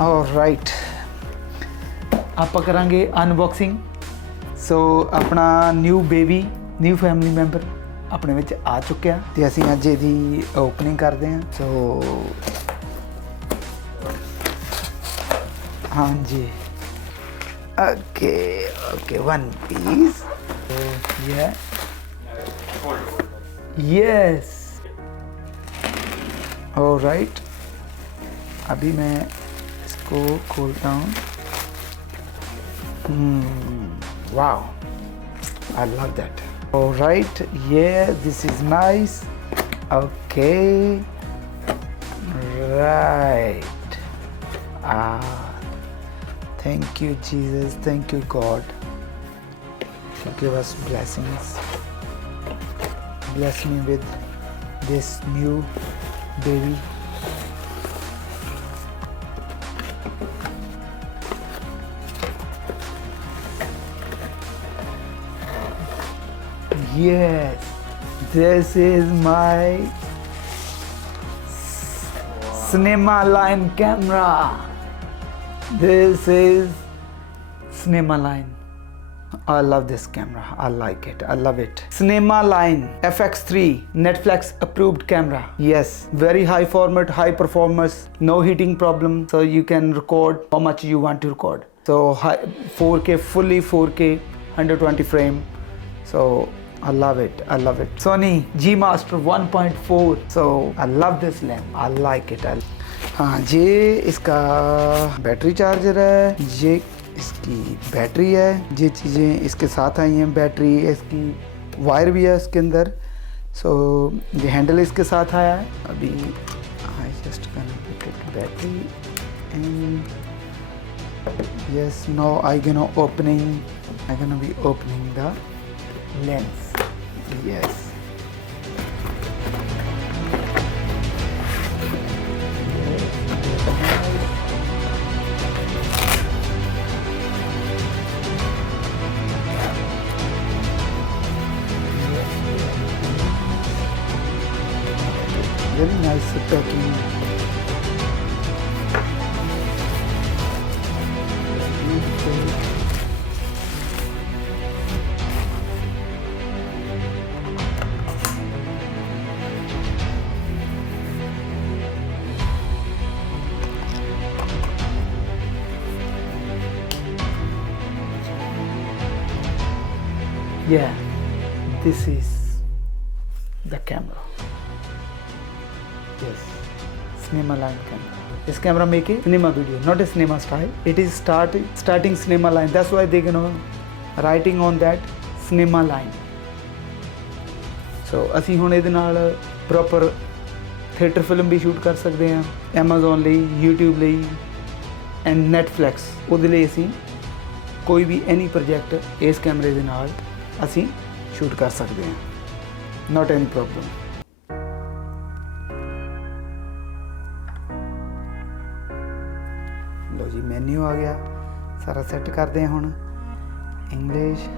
All right ਆਪਾਂ ਕਰਾਂਗੇ unboxing ਸੋ ਆਪਣਾ new baby new family member ਆਪਣੇ ਵਿੱਚ ਆ ਚੁੱਕਿਆ ਤੇ ਅਸੀਂ ਅੱਜ ਇਹਦੀ ਓਪਨਿੰਗ ਕਰਦੇ ਹਾਂ ਸੋ ਹਾਂਜੀ okay okay one piece yeah yes all right अभी मैं go cool down mm, wow i love that. All right yeah this is nice. Okay right. Ah thank you jesus thank you god give us blessings. Bless me with this new baby. Yes, this is my s- cinema line camera. This is cinema line. I love this camera. I like it. I love it. Cinema Line FX3 Netflix approved camera. Yes, very high format, high performance, no heating problem. So you can record how much you want to record. So high, 4K, fully 4K, 120 frame. So I love it. I love it. Sony G Master 1.4. So I love this lamp. I like it. I... हाँ ये इसका battery charger है ये इसकी battery है ये चीज़ें इसके साथ आई हैं बैटरी इसकी वायर भी है इसके अंदर सो so, ये हैंडल इसके साथ आया है अभी I just connected battery yes no I go opening I go be opening the lens yes. Very nice packing Yeah, this is the camera. Yes, cinema line camera. This camera make a cinema video, not a cinema style. It is start starting cinema line. That's why they gonna writing on that cinema line. So ਅਸੀਂ ਹੁਣ ਇਹਦੇ ਨਾਲ proper theatre film ਵੀ shoot ਕਰ ਸਕਦੇ ਹਾਂ Amazon ਲਈ YouTube ਲਈ ਐਂਡ Netflix ਉਹਦੇ ਲਈ ਅਸੀਂ ਕੋਈ ਵੀ ਐਨੀ ਪ੍ਰੋਜੈਕਟ ਇਸ ਕੈਮਰੇ ਦੇ ਨਾਲ ਅਸੀਂ ਸ਼ੂਟ ਕਰ ਸਕਦੇ ਹਾਂ। ਨਾਟ ਐਨੀ ਪ੍ਰੋਬਲਮ ਲੋ ਜੀ ਮੈਨੂ ਆ ਗਿਆ। ਸਾਰਾ ਸੈੱਟ ਕਰਦੇ ਹਾਂ ਹੁਣ। ਇੰਗਲਿਸ਼